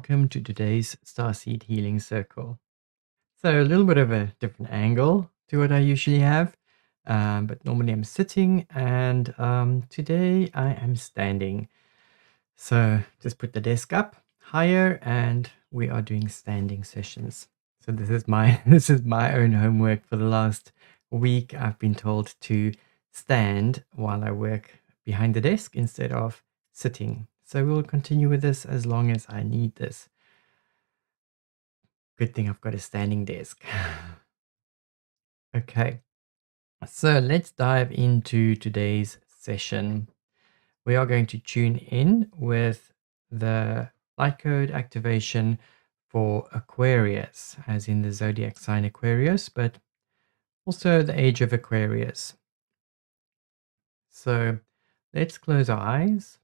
welcome to today's Starseed Healing Circle. So, a little bit of a different angle to what I usually have, but normally I'm sitting, and today I am standing. So, just put the desk up higher, and we are doing standing sessions. So, this is my this is my own homework for the last week. I've been told to stand while I work behind the desk instead of sitting. So we'll continue with this as long as I need this. Good thing I've got a standing desk. Okay, so let's dive into today's session. We are going to tune in with the Lightcode Activation for Aquarius, as in the zodiac sign Aquarius, but also the age of Aquarius. So let's close our eyes,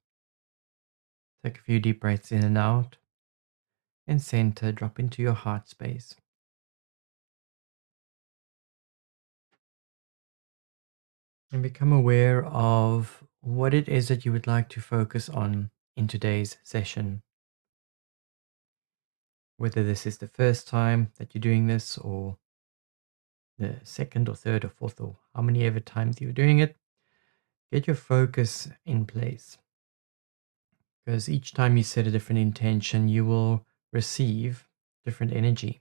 take a few deep breaths in and out, and center, drop into your heart space. And become aware of what it is that you would like to focus on in today's session. Whether this is the first time that you're doing this, or the second or third or fourth, or how many ever times you're doing it, get your focus in place. Because each time you set a different intention, you will receive different energy.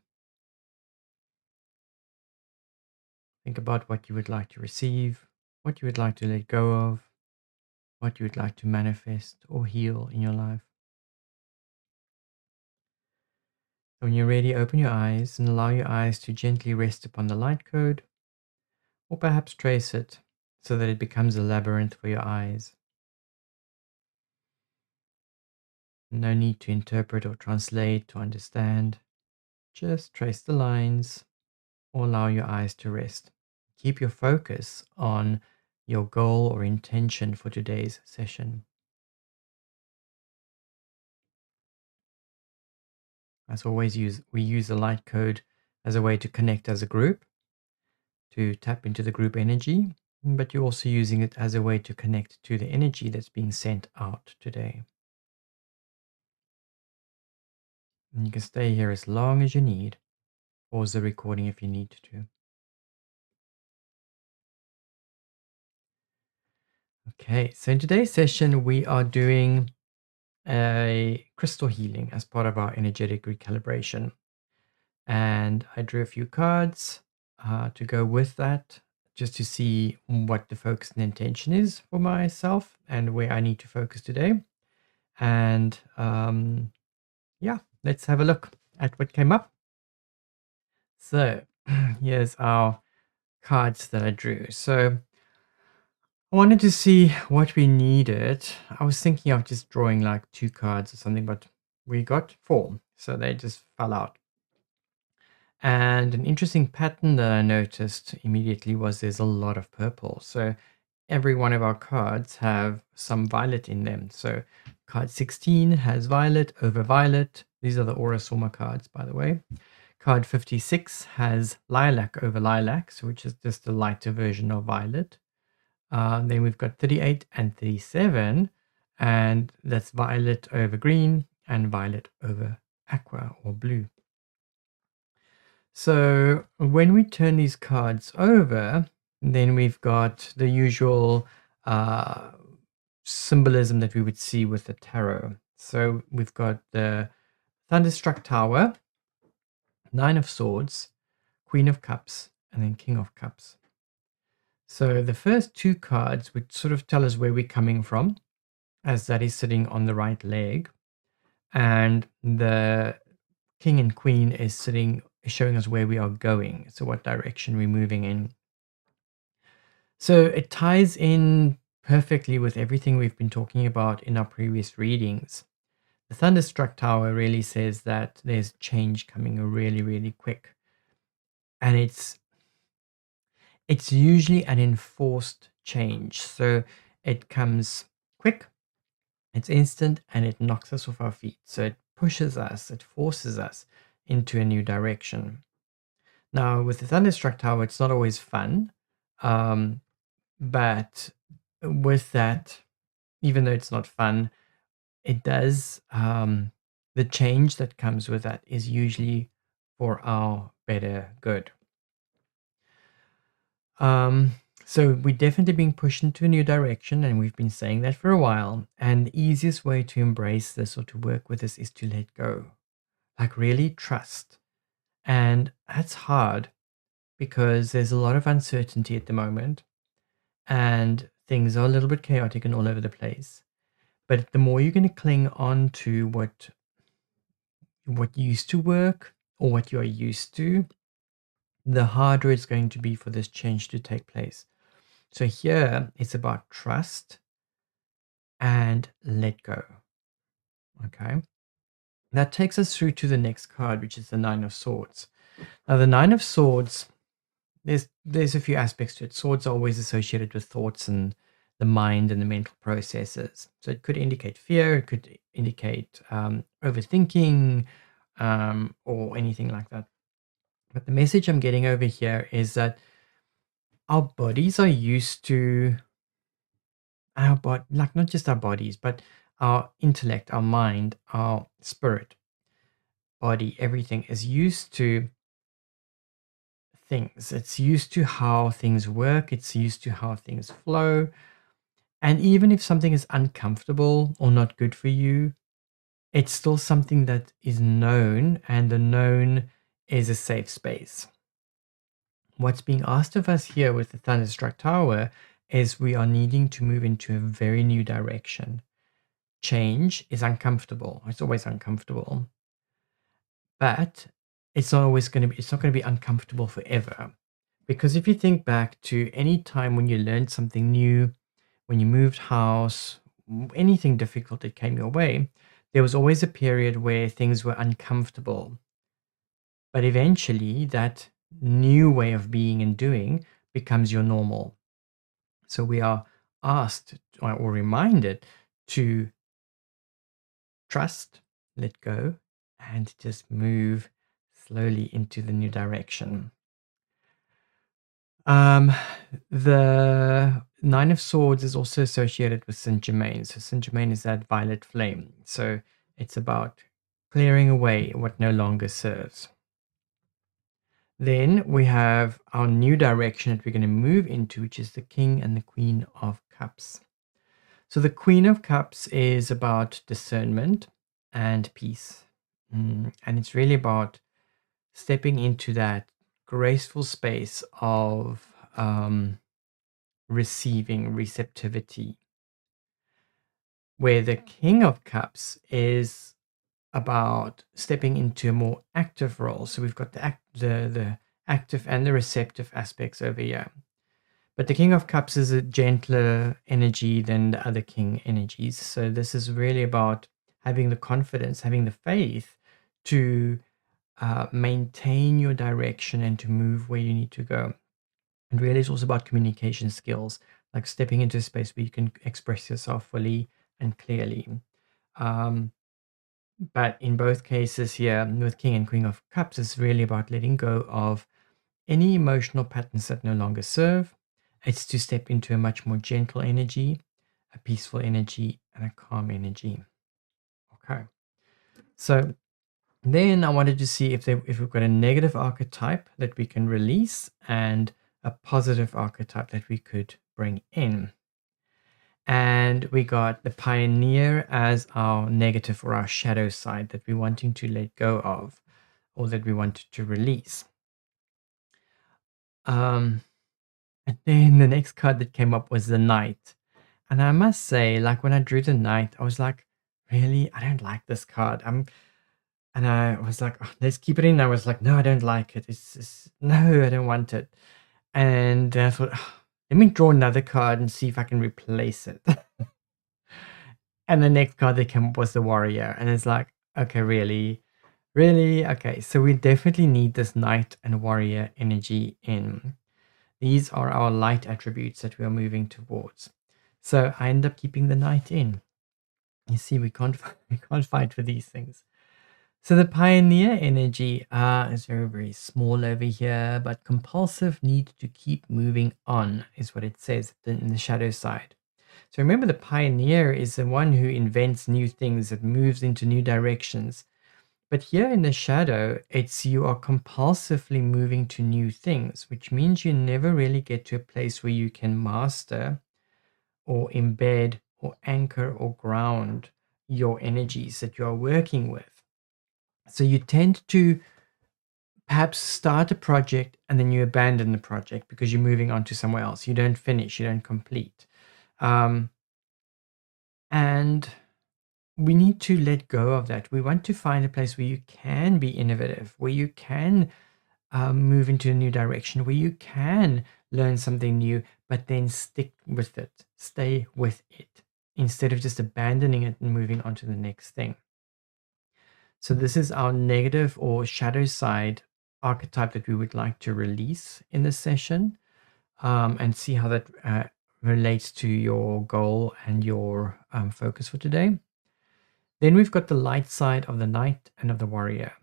Think about what you would like to receive, what you would like to let go of, what you would like to manifest or heal in your life. When you're ready, open your eyes and allow your eyes to gently rest upon the light code, or perhaps trace it so that it becomes a labyrinth for your eyes. No need to interpret or translate to understand. Just trace the lines or allow your eyes to rest. Keep your focus on your goal or intention for today's session. As always, we use the light code as a way to connect as a group, to tap into the group energy, but you're also using it as a way to connect to the energy that's being sent out today. And you can stay here as long as you need. Pause the recording if you need to. Okay, so in today's session, we are doing a crystal healing as part of our energetic recalibration. And I drew a few cards to go with that, just to see what the focus and intention is for myself and where I need to focus today. And yeah, let's have a look at what came up. So here's our cards that I drew. So I wanted to see what we needed. I was thinking of just drawing like 2 cards or something, but we got 4, so they just fell out. And an interesting pattern that I noticed immediately was there's a lot of purple. So every one of our cards have some violet in them. So card 16 has violet over violet. These are the Aura Soma cards, by the way. Card 56 has lilac over lilac, so which is just a lighter version of violet. Then we've got 38 and 37, and that's violet over green and violet over aqua or blue. So when we turn these cards over, then we've got the usual symbolism that we would see with the tarot. So we've got the Thunderstruck Tower, Nine of Swords, Queen of Cups, and then King of Cups. So the first 2 cards would sort of tell us where we're coming from, as that is sitting on the right leg. And the King and Queen is showing us where we are going. So what direction we're moving in. So it ties in perfectly with everything we've been talking about in our previous readings. The Thunderstruck Tower really says that there's change coming really, really quick. And it's usually an enforced change. So it comes quick, it's instant, and it knocks us off our feet. So it pushes us, it forces us into a new direction. Now, with the Thunderstruck Tower, it's not always fun. But with that, even though it's not fun, it does the change that comes with that is usually for our better good. Um, so we're definitely being pushed into a new direction, and we've been saying that for a while. And the easiest way to embrace this or to work with this is to let go, like really trust. And that's hard because there's a lot of uncertainty at the moment, and things are a little bit chaotic and all over the place. But the more you're going to cling on to what used to work or what you're used to, the harder it's going to be for this change to take place. So here it's about trust and let go. Okay. That takes us through to the next card, which is the Nine of Swords. Now, the Nine of Swords, there's a few aspects to it. Swords are always associated with thoughts and the mind and the mental processes. So it could indicate fear, it could indicate overthinking, or anything like that. But the message I'm getting over here is that our bodies are used to our body, like not just our bodies, but our intellect, our mind, our spirit, body, everything is used to things. It's used to how things work, it's used to how things flow. And even if something is uncomfortable or not good for you, it's still something that is known, and the known is a safe space. What's being asked of us here with the Thunderstruck Tower is we are needing to move into a very new direction. Change is uncomfortable. It's always uncomfortable. But it's not always going to be, it's not going to be uncomfortable forever. Because if you think back to any time when you learned something new, when you moved house, anything difficult that came your way, there was always a period where things were uncomfortable. But eventually, that new way of being and doing becomes your normal. So we are asked or reminded to trust, let go, and just move slowly into the new direction. Um, the Nine of Swords is also associated with Saint Germain. So Saint Germain is that violet flame. So it's about clearing away what no longer serves. Then we have our new direction that we're going to move into, which is the King and the Queen of Cups. So the Queen of Cups is about discernment and peace. And it's really about stepping into that graceful space of receiving receptivity, where the King of Cups is about stepping into a more active role. So we've got the active and the receptive aspects over here. But the King of Cups is a gentler energy than the other King energies. So this is really about having the confidence, having the faith to maintain your direction and to move where you need to go. And really, it's also about communication skills, like stepping into a space where you can express yourself fully and clearly. Um, but in both cases here, with King and Queen of Cups, it's really about letting go of any emotional patterns that no longer serve. It's to step into a much more gentle energy, a peaceful energy, and a calm energy. Okay. So then I wanted to see if we've got a negative archetype that we can release and a positive archetype that we could bring in. And we got the pioneer as our negative or our shadow side that we're wanting to let go of or that we wanted to release. And then the next card that came up was the Knight. And I must say, like when I drew the Knight, I was like, really? I don't like this card. And I was like, "Oh, let's keep it in." I was like, no, I don't like it. It's just, no, I don't want it. And I thought, "Oh, let me draw another card and see if I can replace it." And the next card that came up was the Warrior. And it's like, okay, really? Really? Okay, so we definitely need this Knight and Warrior energy in. These are our light attributes that we are moving towards. So I end up keeping the Knight in. You see, we can't we can't fight for these things. So the pioneer energy is very, very small over here, but compulsive need to keep moving on is what it says in the shadow side. So remember, the pioneer is the one who invents new things, that moves into new directions. But here in the shadow, it's you are compulsively moving to new things, which means you never really get to a place where you can master or embed or anchor or ground your energies that you are working with. So you tend to perhaps start a project and then you abandon the project because you're moving on to somewhere else. You don't finish, you don't complete. Um, and we need to let go of that. We want to find a place where you can be innovative, where you can move into a new direction, where you can learn something new, but then stick with it, stay with it, instead of just abandoning it and moving on to the next thing. So this is our negative or shadow side archetype that we would like to release in this session, and see how that relates to your goal and your focus for today. Then we've got the light side of the knight and of the warrior.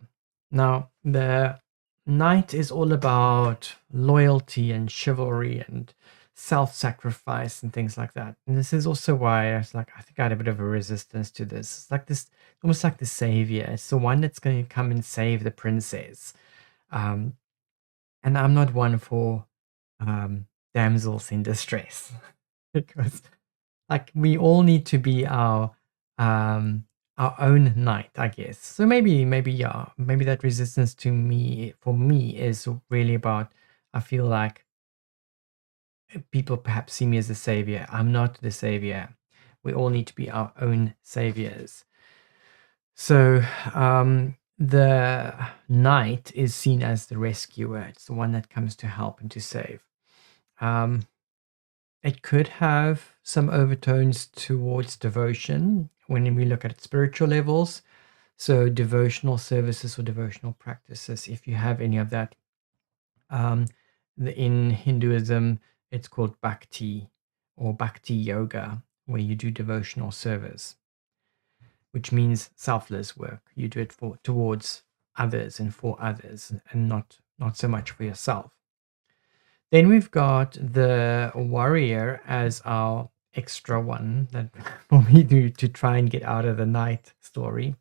Now, the knight is all about loyalty and chivalry and self-sacrifice and things like that. And this is also why I was like, I think I had a bit of a resistance to this. It's like this, almost like the savior. It's the one that's going to come and save the princess. Um, and I'm not one for damsels in distress because, like, we all need to be um our own knight, I guess. So maybe yeah, maybe that resistance to me, for me, is really about, I feel like people perhaps see me as the savior. I'm not the savior. We all need to be our own saviors. So the knight is seen as the rescuer. It's the one that comes to help and to save. um It could have some overtones towards devotion when we look at spiritual levels. So, devotional services or devotional practices, if you have any of that. Um, in Hinduism, it's called bhakti or bhakti yoga, where you do devotional service, which means selfless work. You do it for towards others and for others, and not so much for yourself. Then we've got the warrior as our extra one that what we do to try and get out of the night story.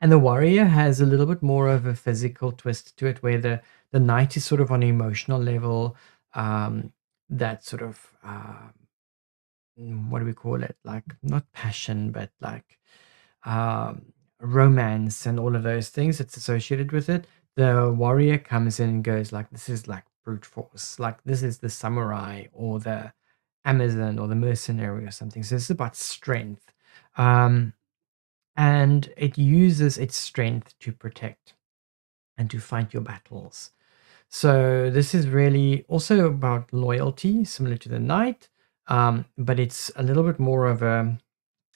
And the warrior has a little bit more of a physical twist to it, where the knight is sort of on an emotional level, um, that sort of what do we call it? Like, not passion, but like um, romance and all of those things that's associated with it. The warrior comes in and goes like, this is like brute force. Like, this is the samurai or the Amazon or the mercenary or something. So this is about strength. Um, and it uses its strength to protect and to fight your battles. So this is really also about loyalty, similar to the knight, but it's a little bit more of a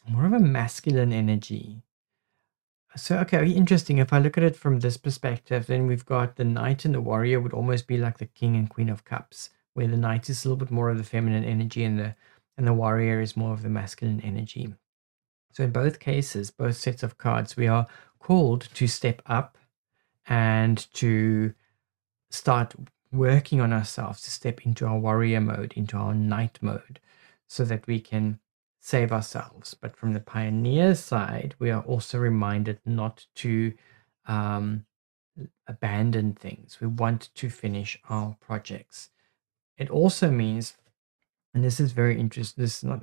masculine energy. So, okay, interesting. If I look at it from this perspective, then we've got the knight and the warrior would almost be like the king and queen of cups, where the knight is a little bit more of the feminine energy and the warrior is more of the masculine energy. So in both cases, both sets of cards, we are called to step up and to start working on ourselves, to step into our warrior mode, into our knight mode, so that we can save ourselves. But from the pioneer side, we are also reminded not to um, abandon things. We want to finish our projects. It also means, and this is very interesting, this is not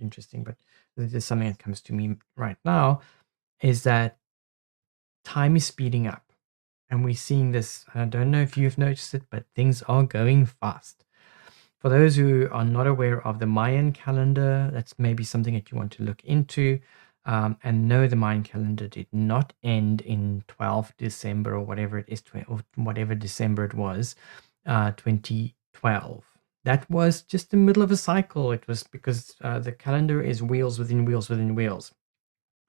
interesting, but this is something that comes to me right now, is that time is speeding up. And we're seeing this. I don't know if you've noticed it, but things are going fast. For those who are not aware of the Mayan calendar, that's maybe something that you want to look into. And no, the Mayan calendar did not end in 12 December or whatever it is, or whatever December it was, 2012. That was just the middle of a cycle. It was because the calendar is wheels within wheels within wheels.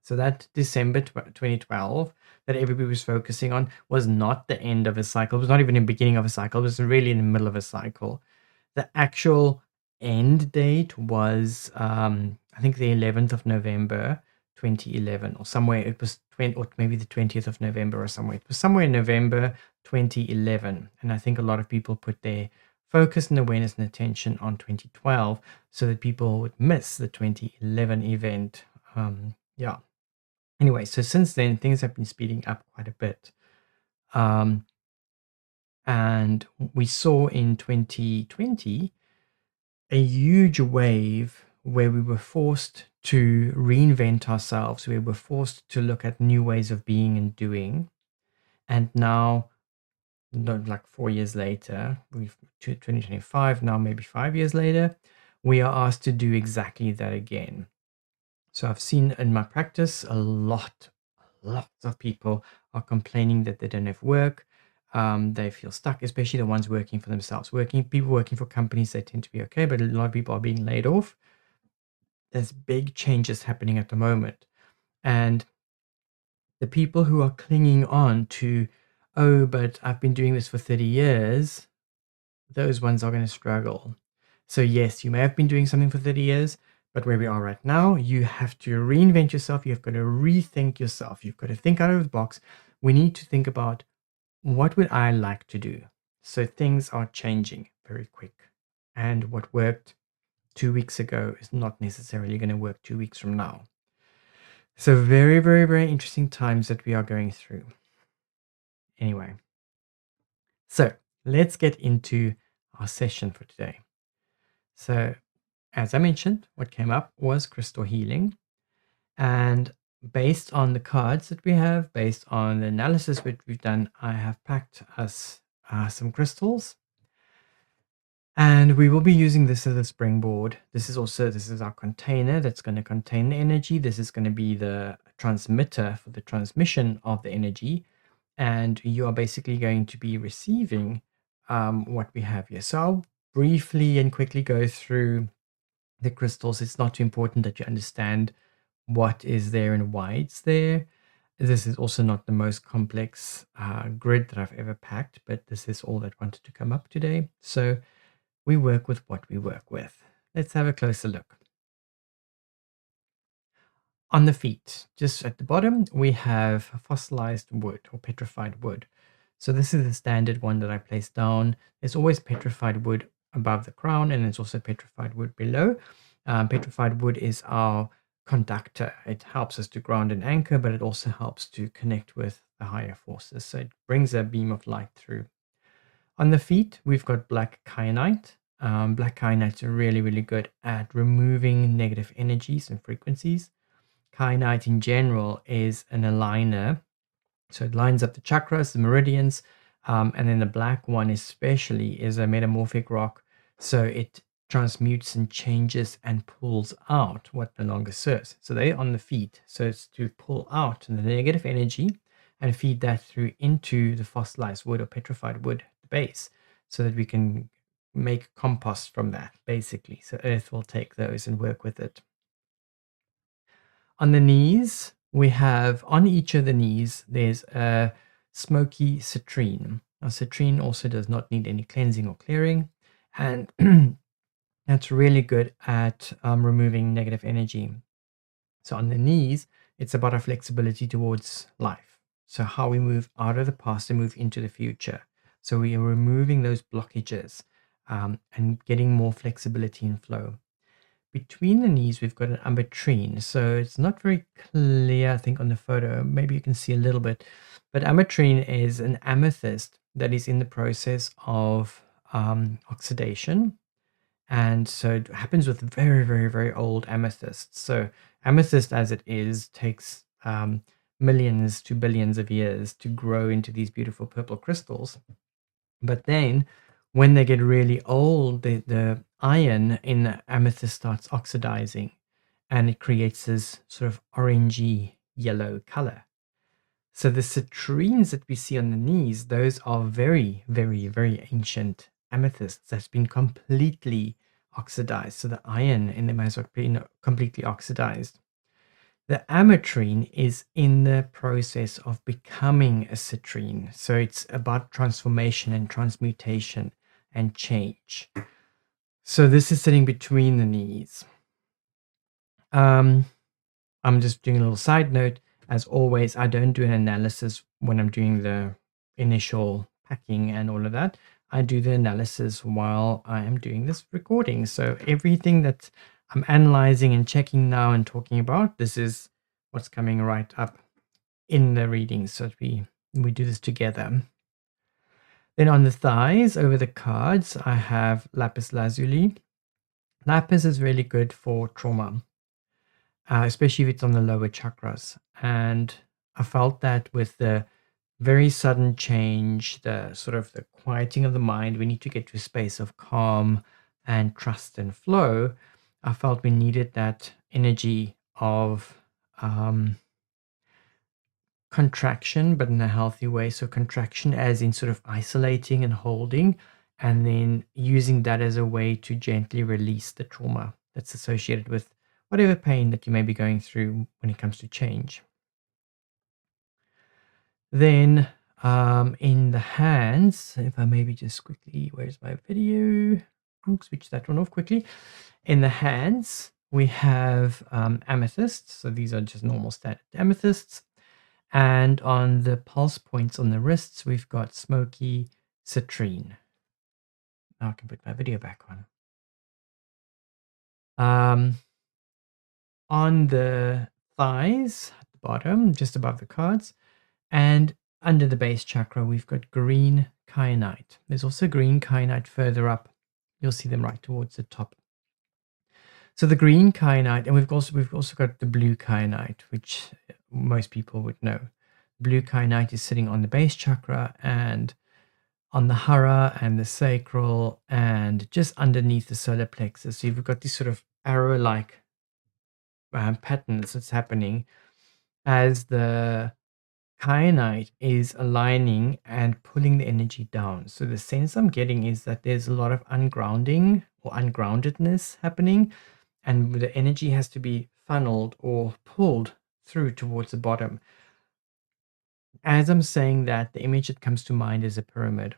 So that December 2012 that everybody was focusing on was not the end of a cycle. It was not even the beginning of a cycle. It was really in the middle of a cycle. The actual end date was, I think, the 11th of November, 2011, or somewhere. It was 20, or maybe the 20th of November or somewhere. It was somewhere in November 2011. And I think a lot of people put their focus and awareness and attention on 2012 so that people would miss the 2011 event. Yeah. Anyway, so since then, things have been speeding up quite a bit. And we saw in 2020 a huge wave where we were forced to reinvent ourselves. We were forced to look at new ways of being and doing. And now, like 4 years later, we've to 2025, now maybe 5 years later, we are asked to do exactly that again. So I've seen in my practice lots of people are complaining that they don't have work. They feel stuck, especially the ones working for themselves. People working for companies, they tend to be okay, but a lot of people are being laid off. There's big changes happening at the moment. And the people who are clinging on to, oh, but I've been doing this for 30 years, those ones are going to struggle. So yes, you may have been doing something for 30 years, but where we are right now, you have to reinvent yourself. You've got to rethink yourself. You've got to think out of the box. We need to think about, what would I like to do? So things are changing very quick. And what worked 2 weeks ago is not necessarily going to work 2 weeks from now. So very, very, very interesting times that we are going through. Anyway, so let's get into our session for today. So as I mentioned, what came up was crystal healing. And based on the cards that we have, based on the analysis that we've done, I have packed us some crystals. And we will be using this as a springboard. This is our container that's going to contain the energy. This is going to be the transmitter for the transmission of the energy. And you are basically going to be receiving what we have here. So I'll briefly and quickly go through the crystals. It's not too important that you understand what is there and why it's there. This is also not the most complex grid that I've ever packed, but this is all that wanted to come up today. So we work with what we work with. Let's have a closer look. On the feet, just at the bottom, we have fossilized wood or petrified wood. So this is the standard one that I placed down. There's always petrified wood above the crown, and there's also petrified wood below. Petrified wood is our conductor. It helps us to ground and anchor, but it also helps to connect with the higher forces. So it brings a beam of light through. On the feet, we've got black kyanite. Black kyanites are really, really good at removing negative energies and frequencies. Kyanite in general is an aligner. So it lines up the chakras, the meridians, and then the black one especially is a metamorphic rock. So it transmutes and changes and pulls out what no longer serves. So they're on the feet. So it's to pull out the negative energy and feed that through into the fossilized wood or petrified wood base so that we can make compost from that, basically. So Earth will take those and work with it. On the knees, we have, on each of the knees, there's a smoky citrine. Now, citrine also does not need any cleansing or clearing, and that's really good at removing negative energy. So on the knees, it's about our flexibility towards life. So how we move out of the past and move into the future. So we are removing those blockages and getting more flexibility and flow. Between the knees, we've got an ametrine. So it's not very clear, I think, on the photo. Maybe you can see a little bit. But ametrine is an amethyst that is in the process of oxidation. And so it happens with very, very, very old amethysts. So amethyst, as it is, takes millions to billions of years to grow into these beautiful purple crystals. But then when they get really old, the iron in the amethyst starts oxidizing and it creates this sort of orangey yellow color. So the citrines that we see on the knees, those are very, very, very ancient amethysts that's been completely oxidized. So the iron in them has been completely oxidized. The ametrine is in the process of becoming a citrine. So it's about transformation and transmutation and change. So this is sitting between the knees. I'm just doing a little side note. As always, I don't do an analysis when I'm doing the initial packing and all of that. I do the analysis while I am doing this recording. So everything that I'm analyzing and checking now and talking about, this is what's coming right up in the reading. So we do this together. Then on the thighs, over the cards, I have lapis lazuli. Lapis is really good for trauma, especially if it's on the lower chakras. And I felt that with the very sudden change, the sort of the quieting of the mind, we need to get to a space of calm and trust and flow. I felt we needed that energy of contraction, but in a healthy way. So contraction as in sort of isolating and holding, and then using that as a way to gently release the trauma that's associated with whatever pain that you may be going through when it comes to change. Then in the hands, if I maybe just quickly, where's my video? I'll switch that one off quickly. In the hands, we have amethysts. So these are just normal standard amethysts. And on the pulse points on the wrists, we've got smoky citrine. Now I can put my video back on. On the thighs, at the bottom, just above the cards, and under the base chakra, we've got green kyanite. There's also green kyanite further up. You'll see them right towards the top. So the green kyanite, and we've also got the blue kyanite, which most people would know. Blue kyanite is sitting on the base chakra and on the hara and the sacral and just underneath the solar plexus. So you've got this sort of arrow-like patterns that's happening as the kyanite is aligning and pulling the energy down. So the sense I'm getting is that there's a lot of ungrounding or ungroundedness happening, and the energy has to be funneled or pulled through towards the bottom. As I'm saying that, the image that comes to mind is a pyramid.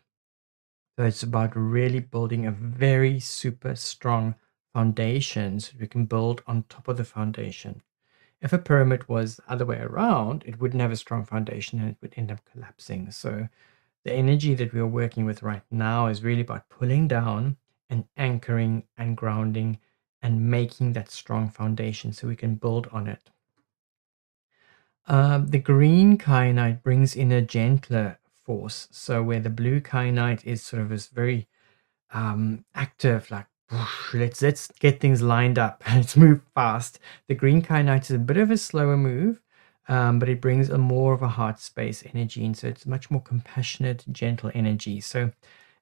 So it's about really building a very super strong foundation so we can build on top of the foundation. If a pyramid was the other way around, it wouldn't have a strong foundation and it would end up collapsing. So the energy that we are working with right now is really about pulling down and anchoring and grounding and making that strong foundation so we can build on it. The green kyanite brings in a gentler force. So where the blue kyanite is sort of this very active, like let's get things lined up, let's move fast. The green kyanite is a bit of a slower move, but it brings a more of a heart space energy, and so it's much more compassionate, gentle energy. So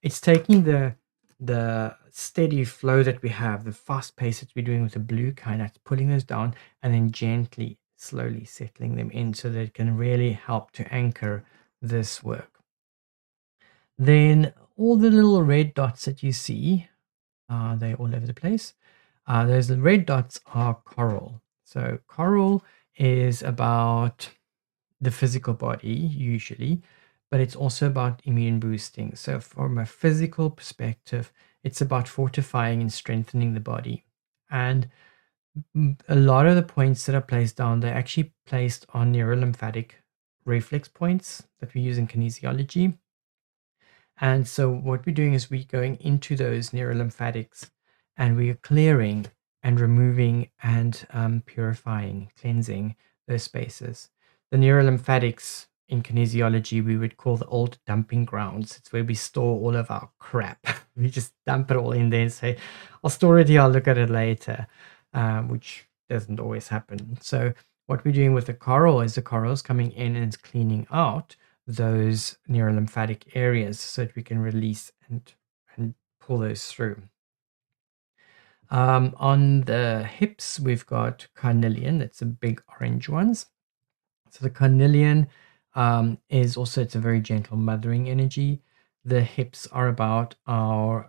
it's taking the steady flow that we have, the fast pace that we're doing with the blue kyanite, pulling those down, and then gently, slowly settling them in so that it can really help to anchor this work. Then all the little red dots that you see, they're all over the place. Those red dots are coral. So coral is about the physical body usually, but it's also about immune boosting. So from a physical perspective, it's about fortifying and strengthening the body. And a lot of the points that are placed down, they're actually placed on neurolymphatic reflex points that we use in kinesiology. And so what we're doing is we're going into those neurolymphatics and we are clearing and removing and purifying, cleansing those spaces. The neurolymphatics in kinesiology, we would call the old dumping grounds. It's where we store all of our crap. We just dump it all in there and say, I'll store it here, I'll look at it later, which doesn't always happen. So what we're doing with the coral is the coral's coming in and it's cleaning out those neurolymphatic areas so that we can release and pull those through. On the hips, we've got carnelian. That's the big orange ones. So the carnelian is also, it's a very gentle mothering energy. The hips are about our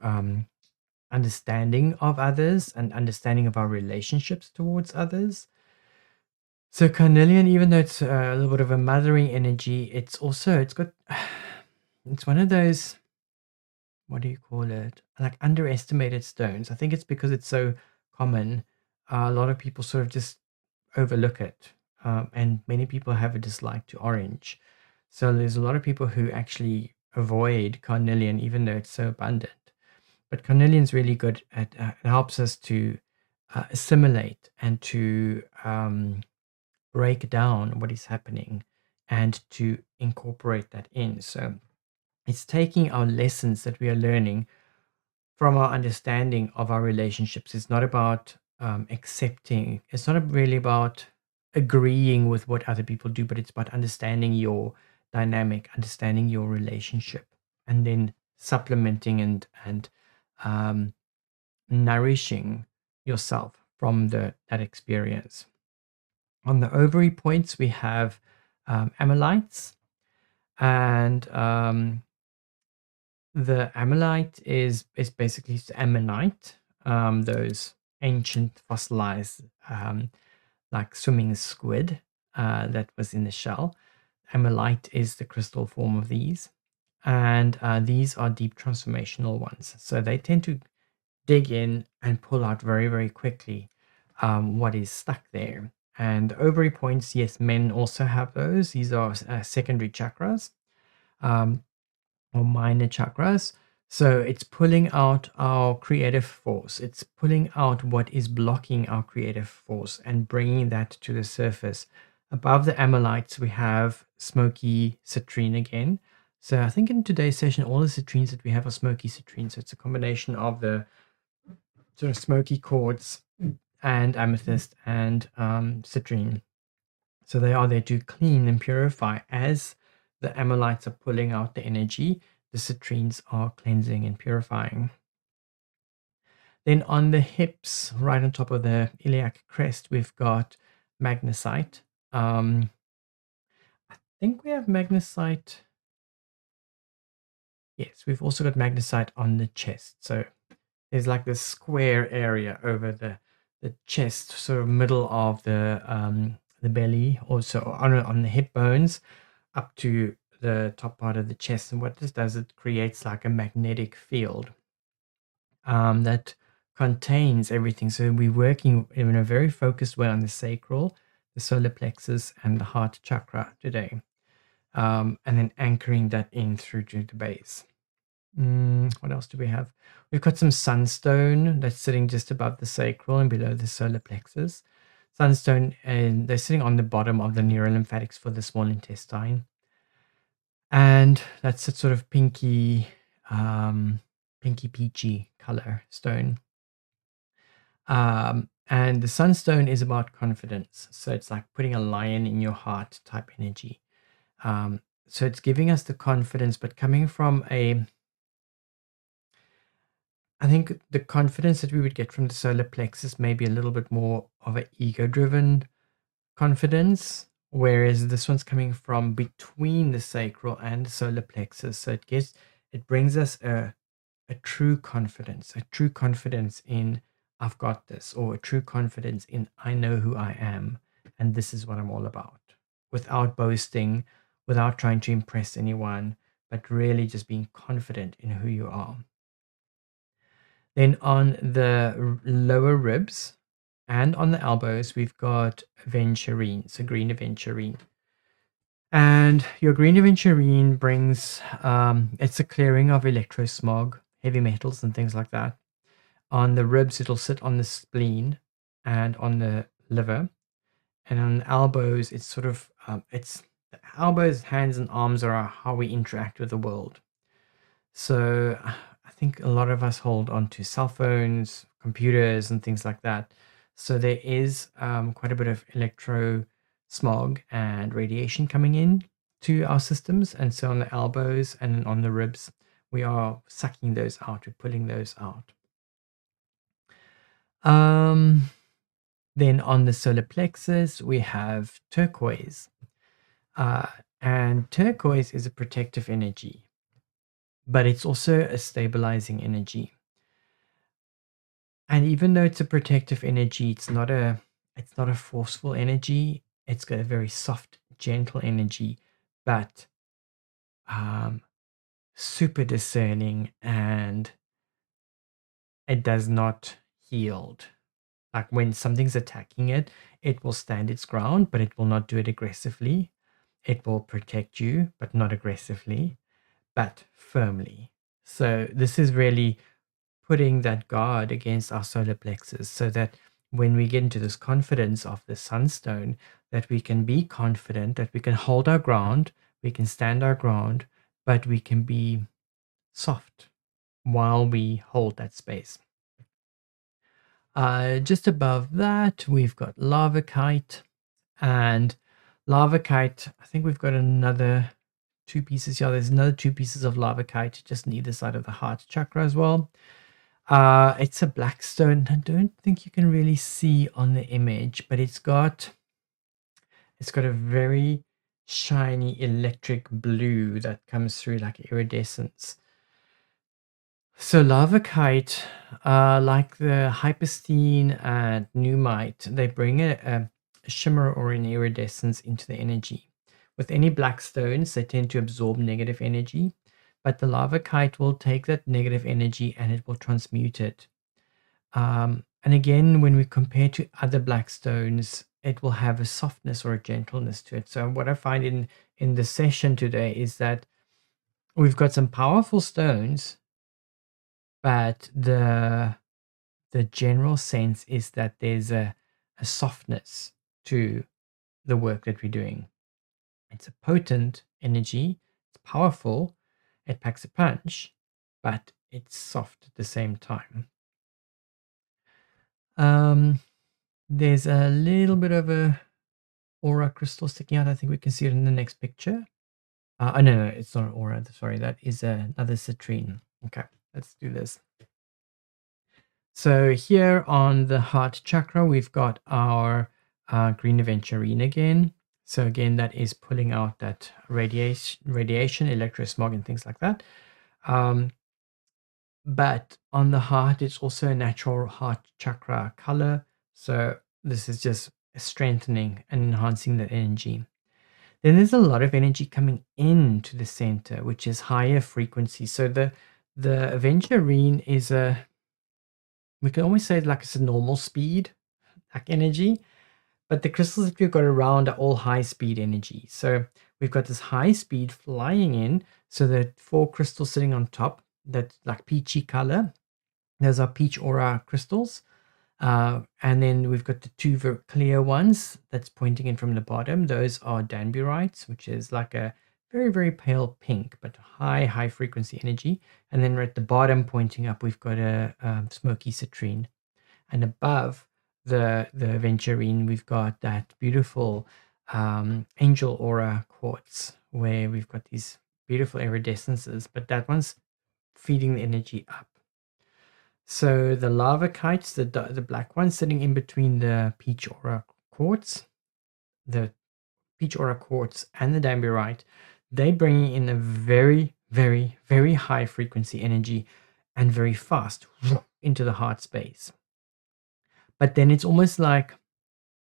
understanding of others and understanding of our relationships towards others. So carnelian, even though it's a little bit of a mothering energy, it's got, it's one of those, what do you call it? Like underestimated stones. I think it's because it's so common. A lot of people sort of just overlook it. And many people have a dislike to orange. So there's a lot of people who actually avoid carnelian, even though it's so abundant. But carnelian's really good at it helps us to assimilate and to break down what is happening and to incorporate that in. So it's taking our lessons that we are learning from our understanding of our relationships. It's not about accepting, it's not really about agreeing with what other people do, but it's about understanding your dynamic, understanding your relationship, and then supplementing and um, nourishing yourself from that experience. On the ovary points, we have amylites, and the amylite is basically ammonite, those ancient fossilized, like swimming squid that was in the shell. Amylite is the crystal form of these, and these are deep transformational ones. So they tend to dig in and pull out very, very quickly what is stuck there. And ovary points, yes, men also have those. These are secondary chakras. Or minor chakras. So it's pulling out our creative force. It's pulling out what is blocking our creative force and bringing that to the surface. Above the amylites, we have smoky citrine again. So I think in today's session, all the citrines that we have are smoky citrine. So it's a combination of the sort of smoky quartz and amethyst and citrine. So they are there to clean and purify. As the amylites are pulling out the energy, the citrines are cleansing and purifying. Then on the hips, right on top of the iliac crest, we've got magnesite. I think we have magnesite. Yes, we've also got magnesite on the chest. So there's like this square area over the chest, sort of middle of the belly, also on the hip bones, up to the top part of the chest. And what this does, it creates like a magnetic field that contains everything. So we're working in a very focused way on the sacral, the solar plexus, and the heart chakra today, and then anchoring that in through to the base. What else do we have? We've got some sunstone that's sitting just above the sacral and below the solar plexus. Sunstone, and they're sitting on the bottom of the neurolymphatics for the small intestine. And that's a sort of pinky peachy color stone. And the sunstone is about confidence. So it's like putting a lion in your heart type energy. So it's giving us the confidence, but coming from I think the confidence that we would get from the solar plexus may be a little bit more of an ego driven confidence, whereas this one's coming from between the sacral and the solar plexus. So it brings us a true confidence in I've got this, or a true confidence in I know who I am and this is what I'm all about, without boasting, without trying to impress anyone, but really just being confident in who you are. Then on the lower ribs and on the elbows, we've got aventurine, so green aventurine. And your green aventurine brings, it's a clearing of electrosmog, heavy metals, and things like that. On the ribs, it'll sit on the spleen and on the liver. And on the elbows, it's sort of, it's the elbows, hands, and arms are how we interact with the world. So I think a lot of us hold on to cell phones, computers, and things like that. So there is quite a bit of electro smog and radiation coming in to our systems. And so on the elbows and on the ribs, we are sucking those out, we're pulling those out. Then on the solar plexus, we have turquoise. And turquoise is a protective energy, but it's also a stabilizing energy. And even though it's a protective energy, it's not a forceful energy. It's got a very soft, gentle energy, but super discerning, and it does not yield. Like when something's attacking it, it will stand its ground, but it will not do it aggressively. It will protect you, but not aggressively. but firmly. So this is really putting that guard against our solar plexus so that when we get into this confidence of the sunstone, that we can be confident, that we can hold our ground, we can stand our ground, but we can be soft while we hold that space. Just above that, we've got lava kite, and lava kite, I think we've got another 2 pieces here. There's another 2 pieces of lava kite just on either side of the heart chakra as well. It's a black stone. I don't think you can really see on the image, but it's got a very shiny electric blue that comes through like iridescence. So lava kite, like the hyperstein and numite, they bring a shimmer or an iridescence into the energy. With any black stones, they tend to absorb negative energy, but the lava kite will take that negative energy and it will transmute it. And again, when we compare to other black stones, it will have a softness or a gentleness to it. So what I find in the session today is that we've got some powerful stones, but the general sense is that there's a softness to the work that we're doing. It's a potent energy, it's powerful, it packs a punch, but it's soft at the same time. There's a little bit of a aura crystal sticking out. I think we can see it in the next picture. Oh, no, it's not an aura. Sorry, that is another citrine. Okay, let's do this. So here on the heart chakra, we've got our green aventurine again. So again, that is pulling out that radiation, electrosmog, and things like that. But on the heart, it's also a natural heart chakra color. So this is just strengthening and enhancing the energy. Then there's a lot of energy coming into the center, which is higher frequency. So the aventurine is we can almost say like it's a normal speed, like energy, but the crystals that we've got around are all high speed energy. So we've got this high speed flying in. So the 4 crystals sitting on top, that like peachy color, those are peach aura crystals. And then we've got the 2 very clear ones that's pointing in from the bottom. Those are danburites, which is like a very, very pale pink, but high frequency energy. And then at the bottom pointing up, we've got a smoky citrine. And above the aventurine, we've got that beautiful angel aura quartz, where we've got these beautiful iridescences, but that one's feeding the energy up. So the lava kites, the black one sitting in between the peach aura quartz, the peach aura quartz and the danburite, they bring in a very, very, very high frequency energy and very fast into the heart space. But then it's almost like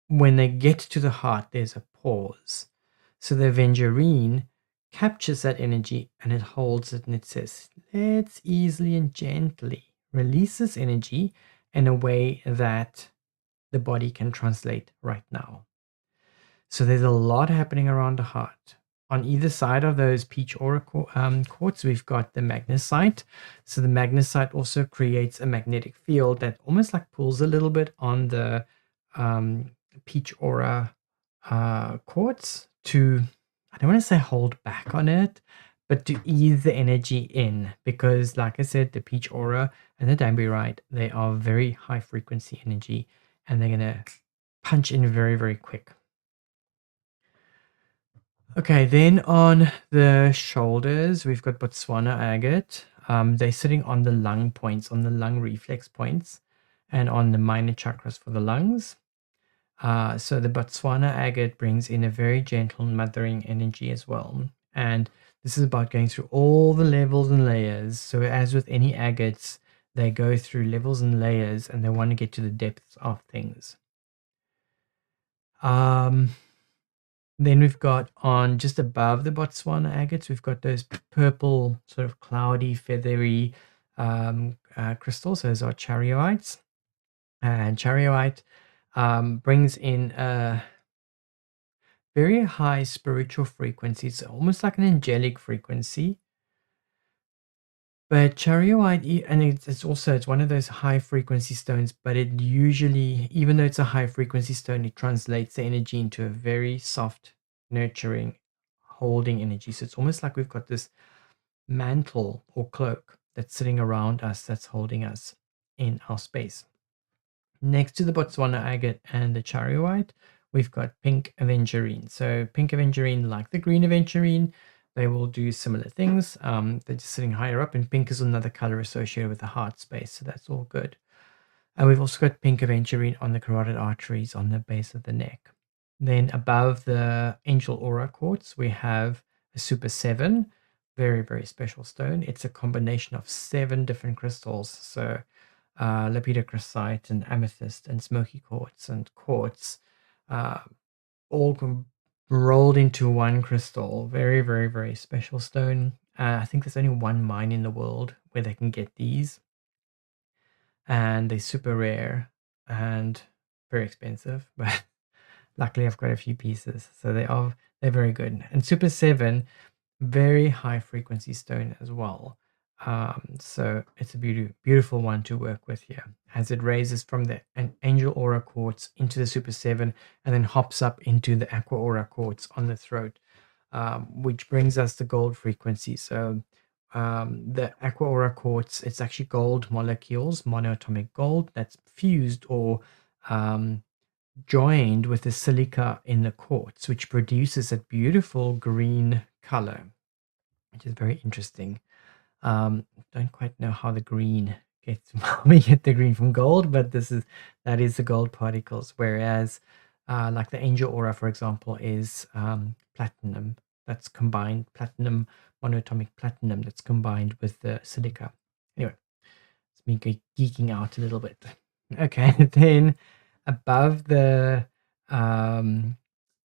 when they get to the heart, there's a pause. So the aventurine captures that energy and it holds it and it says, let's easily and gently release this energy in a way that the body can translate right now. So there's a lot happening around the heart. On either side of those peach aura quartz, we've got the magnesite. So the magnesite also creates a magnetic field that almost like pulls a little bit on the peach aura quartz to, I don't want to say hold back on it, but to ease the energy in, because like I said, the peach aura and the danburite, they are very high frequency energy and they're going to punch in very, very quick. Okay, then on the shoulders, we've got Botswana agate. They're sitting on the lung points, on the lung reflex points, and on the minor chakras for the lungs. So the Botswana agate brings in a very gentle mothering energy as well. And this is about going through all the levels and layers. So as with any agates, they go through levels and layers and they want to get to the depths of things. Then we've got on just above the Botswana agates, we've got those purple sort of cloudy, feathery crystals. Those are charioites. And charioite brings in a very high spiritual frequency. It's almost like an angelic frequency. But chariot, and it's one of those high frequency stones, but it usually, even though it's a high frequency stone, it translates the energy into a very soft, nurturing, holding energy. So it's almost like we've got this mantle or cloak that's sitting around us, that's holding us in our space. Next to the Botswana agate and the chariot, we've got pink aventurine. So pink aventurine, like the green aventurine, they will do similar things. They're just sitting higher up, and pink is another color associated with the heart space, so that's all good. And we've also got pink aventurine on the carotid arteries on the base of the neck. Then above the angel aura quartz, we have a super 7, very, very special stone. It's a combination of 7 different crystals. So lepidocrasite and amethyst and smoky quartz, uh, all rolled into one crystal. Very, very, very special stone. I think there's only one mine in the world where they can get these, and they're super rare and very expensive. But luckily, I've got a few pieces, so they're very good. And Super 7, very high frequency stone as well. So it's a beautiful one to work with here, as it raises from the angel aura quartz into the super 7 and then hops up into the aqua aura quartz on the throat, which brings us the gold frequency. So the aqua aura quartz, it's actually gold molecules, monoatomic gold, that's fused or joined with the silica in the quartz, which produces a beautiful green color, which is very interesting. Don't quite know how the green gets how we get the green from gold, but that is the gold particles. Whereas, like the angel aura, for example, is platinum that's combined, platinum monoatomic platinum that's combined with the silica. Anyway, it's me geeking out a little bit. Okay, then above the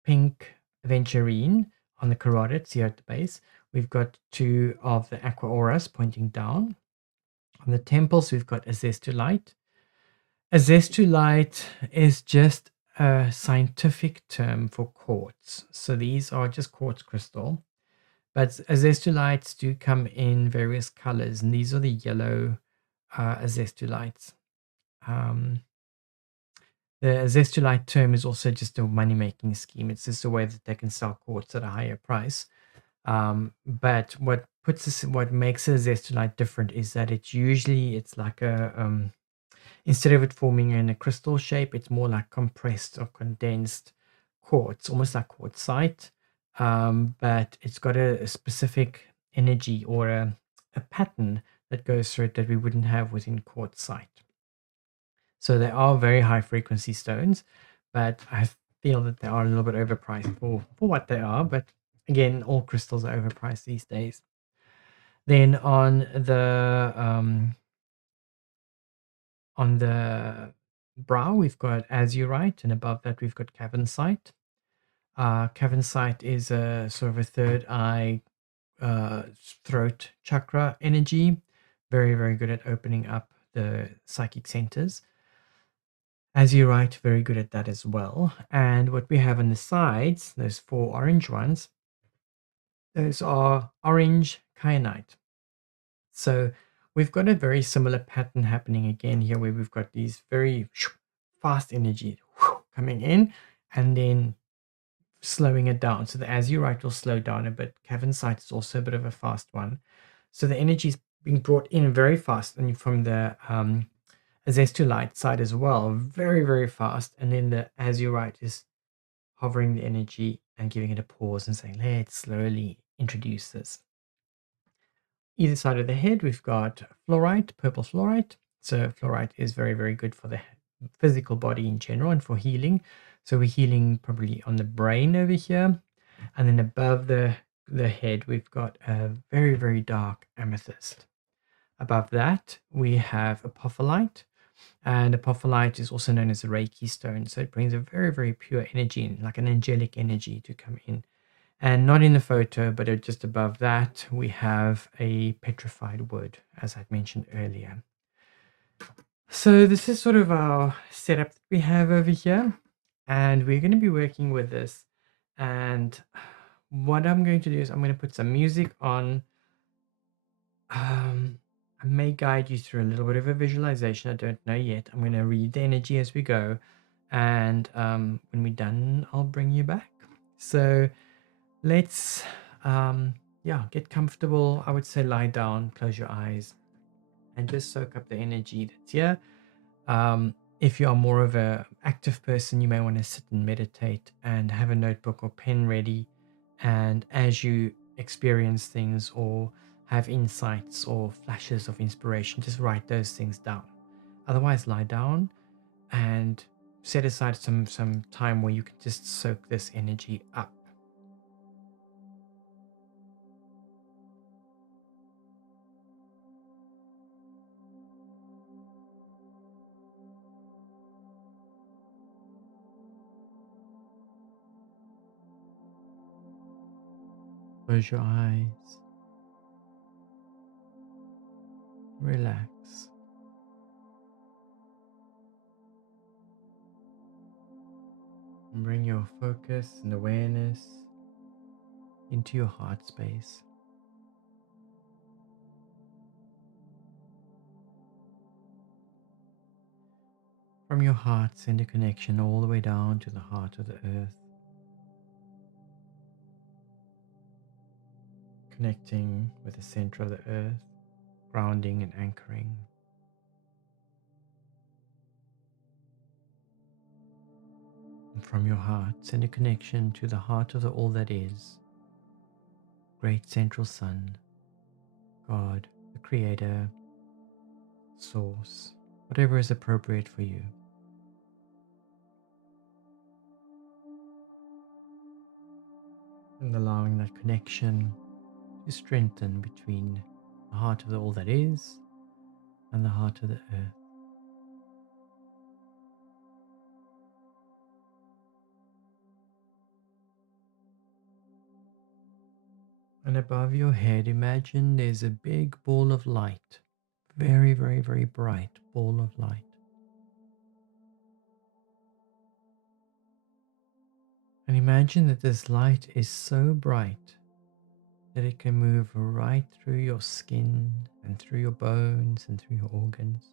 pink aventurine on the carotid, here at the base, we've got 2 of the aqua auras pointing down. On the temples, we've got azestulite. Azestulite is just a scientific term for quartz. So these are just quartz crystal. But azestulites do come in various colors, and these are the yellow azestulites. The azestulite term is also just a money-making scheme. It's just a way that they can sell quartz at a higher price. But what makes a zestolite different is that it's like instead of it forming in a crystal shape, it's more like compressed or condensed quartz, almost like quartzite. But it's got a specific energy or a pattern that goes through it that we wouldn't have within quartzite. So they are very high frequency stones, but I feel that they are a little bit overpriced for what they are. But again, all crystals are overpriced these days. Then on the brow, we've got azurite, and above that we've got cavensite. Cavensite is a sort of a third eye, throat chakra energy. Very, very good at opening up the psychic centers. Azurite, very good at that as well. And what we have on the sides, those 4 orange ones, those are orange kyanite. So we've got a very similar pattern happening again here, where we've got these very fast energy coming in and then slowing it down. So the azurite will slow down a bit. Cavensite is also a bit of a fast one. So the energy is being brought in very fast, and from the azestulite side as well, very, very fast. And then the azurite is hovering the energy and giving it a pause and saying, let's slowly introduce this. Either side of the head, we've got fluorite, purple fluorite. So fluorite is very, very good for the physical body in general and for healing. So we're healing probably on the brain over here. And then above the head, we've got a very, very dark amethyst. Above that, we have apophyllite. And apophyllite is also known as a Reiki stone. So it brings a very, very pure energy, like an angelic energy, to come in. And not in the photo, but just above that, we have a petrified wood, as I mentioned earlier. So this is sort of our setup that we have over here. And we're going to be working with this. And what I'm going to do is I'm going to put some music on. I may guide you through a little bit of a visualization. I don't know yet. I'm going to read the energy as we go. And when we're done, I'll bring you back. So let's, get comfortable. I would say lie down, close your eyes, and just soak up the energy that's here. If you are more of an active person, you may want to sit and meditate and have a notebook or pen ready. And as you experience things or have insights or flashes of inspiration, just write those things down. Otherwise, lie down and set aside some time where you can just soak this energy up. Close your eyes. Relax. And bring your focus and awareness into your heart space. From your heart, send a connection all the way down to the heart of the earth, connecting with the center of the earth, grounding and anchoring. And from your heart, send a connection to the heart of the all that is, great central sun, God, the creator, source, whatever is appropriate for you. And allowing that connection to strengthen between the heart of the all that is and the heart of the earth. And above your head, imagine there's a big ball of light, very, very, very bright ball of light. And imagine that this light is so bright that it can move right through your skin and through your bones and through your organs.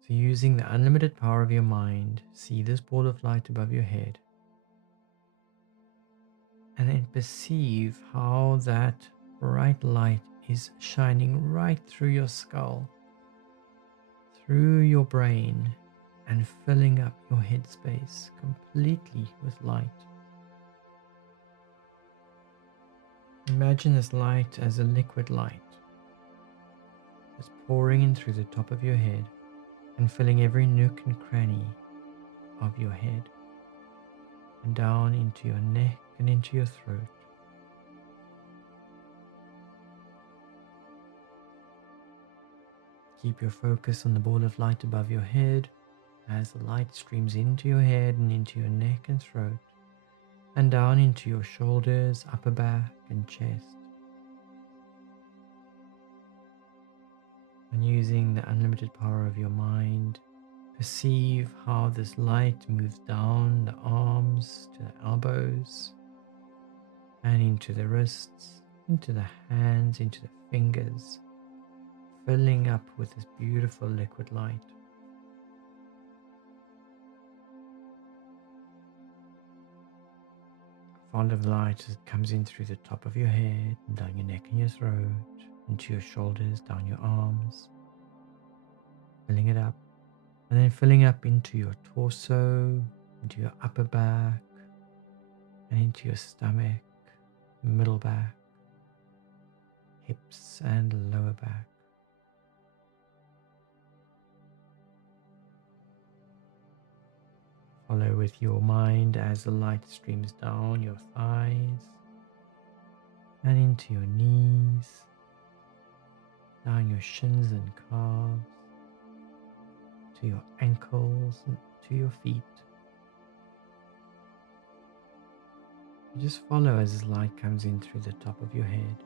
So using the unlimited power of your mind, see this ball of light above your head and then perceive how that bright light is shining right through your skull, through your brain, and filling up your headspace completely with light. Imagine this light as a liquid light, just pouring in through the top of your head and filling every nook and cranny of your head and down into your neck and into your throat. Keep your focus on the ball of light above your head as the light streams into your head and into your neck and throat and down into your shoulders, upper back and chest. And using the unlimited power of your mind, perceive how this light moves down the arms to the elbows and into the wrists, into the hands, into the fingers, filling up with this beautiful liquid light. Follow the light as it comes in through the top of your head and down your neck and your throat, into your shoulders, down your arms, filling it up, and then filling up into your torso, into your upper back, and into your stomach, middle back, hips and lower back. Follow with your mind as the light streams down your thighs and into your knees, down your shins and calves, to your ankles and to your feet. You just follow as this light comes in through the top of your head,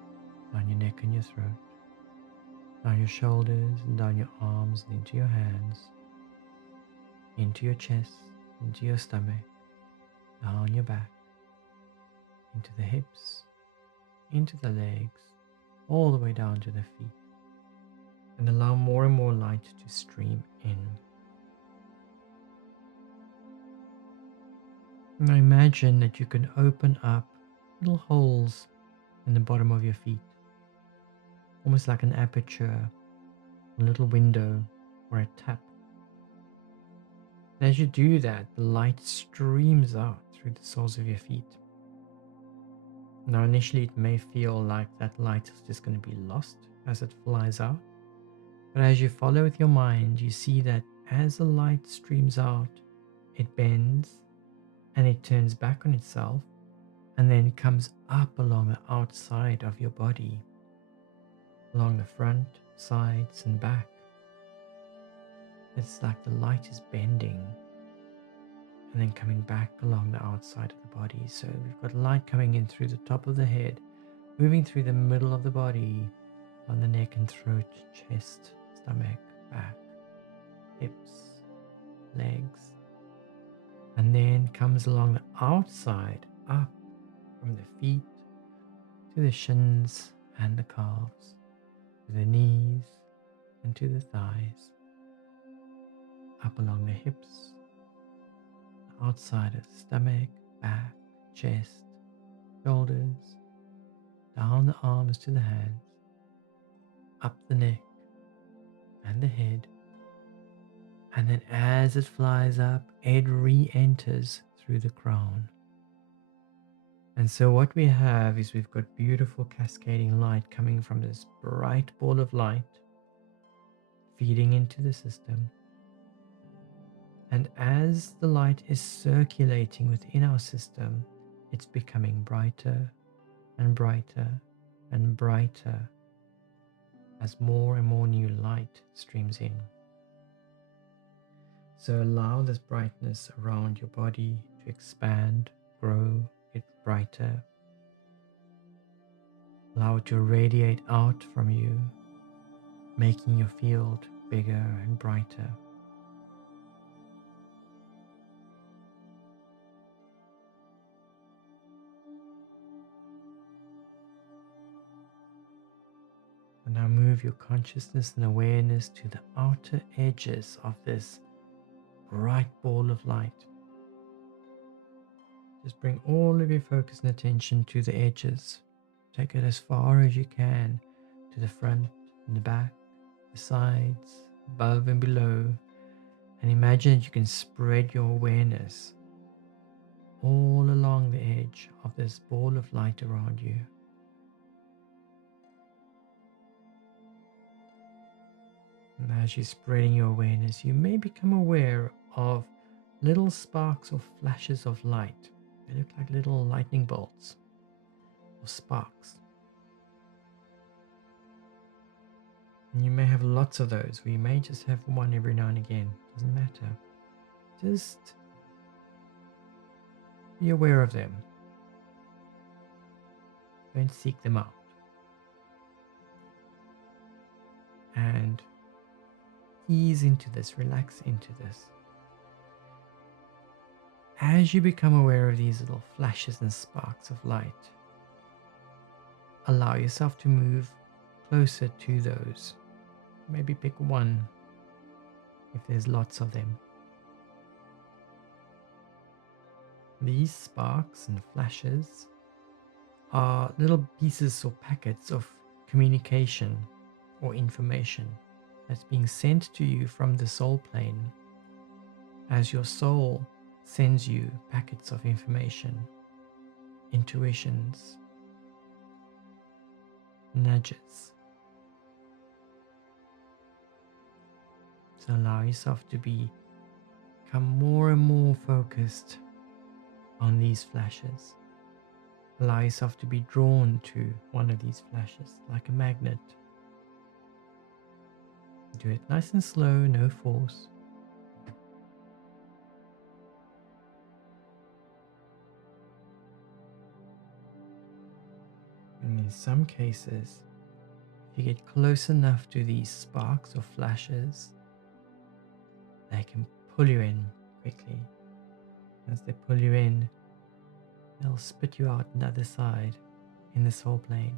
down your neck and your throat, down your shoulders and down your arms and into your hands, into your chest, into your stomach, down your back, into the hips, into the legs, all the way down to the feet, and allow more and more light to stream in. Now imagine that you can open up little holes in the bottom of your feet, almost like an aperture, a little window, or a tap. And as you do that, the light streams out through the soles of your feet. Now initially it may feel like that light is just going to be lost as it flies out, but as you follow with your mind, you see that as the light streams out, it bends and it turns back on itself and then comes up along the outside of your body, along the front, sides and back. It's like the light is bending and then coming back along the outside of the body. So we've got light coming in through the top of the head, moving through the middle of the body, on the neck and throat, chest, stomach, back, hips, legs, and then comes along the outside, up from the feet to the shins and the calves, to the knees and to the thighs, up along the hips, outside of the stomach, back, chest, shoulders, down the arms to the hands, up the neck and the head, and then as it flies up, it re-enters through the crown. And so what we have is we've got beautiful cascading light coming from this bright ball of light, feeding into the system. And as the light is circulating within our system, it's becoming brighter and brighter and brighter as more and more new light streams in. So allow this brightness around your body to expand, grow, get brighter. Allow it to radiate out from you, making your field bigger and brighter. And now move your consciousness and awareness to the outer edges of this bright ball of light. Just bring all of your focus and attention to the edges. Take it as far as you can to the front and the back, the sides, above and below, and imagine that you can spread your awareness all along the edge of this ball of light around you. And as you're spreading your awareness, you may become aware of little sparks or flashes of light. They look like little lightning bolts or sparks. And you may have lots of those, or you may just have one every now and again. Doesn't matter. Just be aware of them. Don't seek them out. And ease into this, relax into this. As you become aware of these little flashes and sparks of light, allow yourself to move closer to those. Maybe pick one if there's lots of them. These sparks and flashes are little pieces or packets of communication or information that's being sent to you from the soul plane as your soul sends you packets of information, intuitions, nudges. So allow yourself to become more and more focused on these flashes. Allow yourself to be drawn to one of these flashes like a magnet. Do it nice and slow, no force. And in some cases, if you get close enough to these sparks or flashes, they can pull you in quickly. As they pull you in, they'll spit you out on the other side in the soul plane.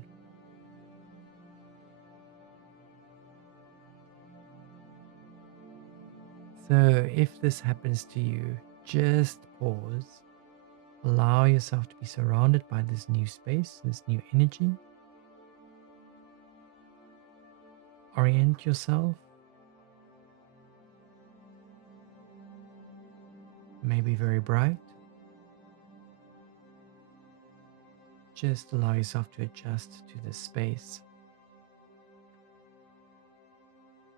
So if this happens to you, just pause. Allow yourself to be surrounded by this new space, this new energy. Orient yourself. Maybe very bright. Just allow yourself to adjust to this space.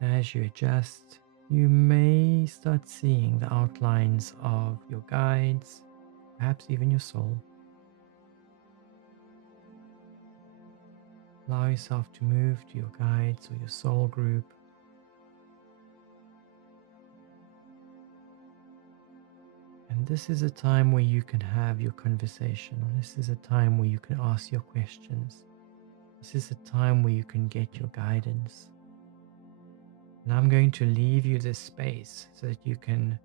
As you adjust, you may start seeing the outlines of your guides, perhaps even your soul. Allow yourself to move to your guides or your soul group. And this is a time where you can have your conversation. This is a time where you can ask your questions. This is a time where you can get your guidance. And I'm going to leave you this space so that you can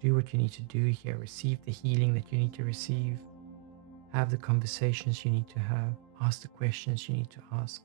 do what you need to do here. Receive the healing that you need to receive. Have the conversations you need to have. Ask the questions you need to ask.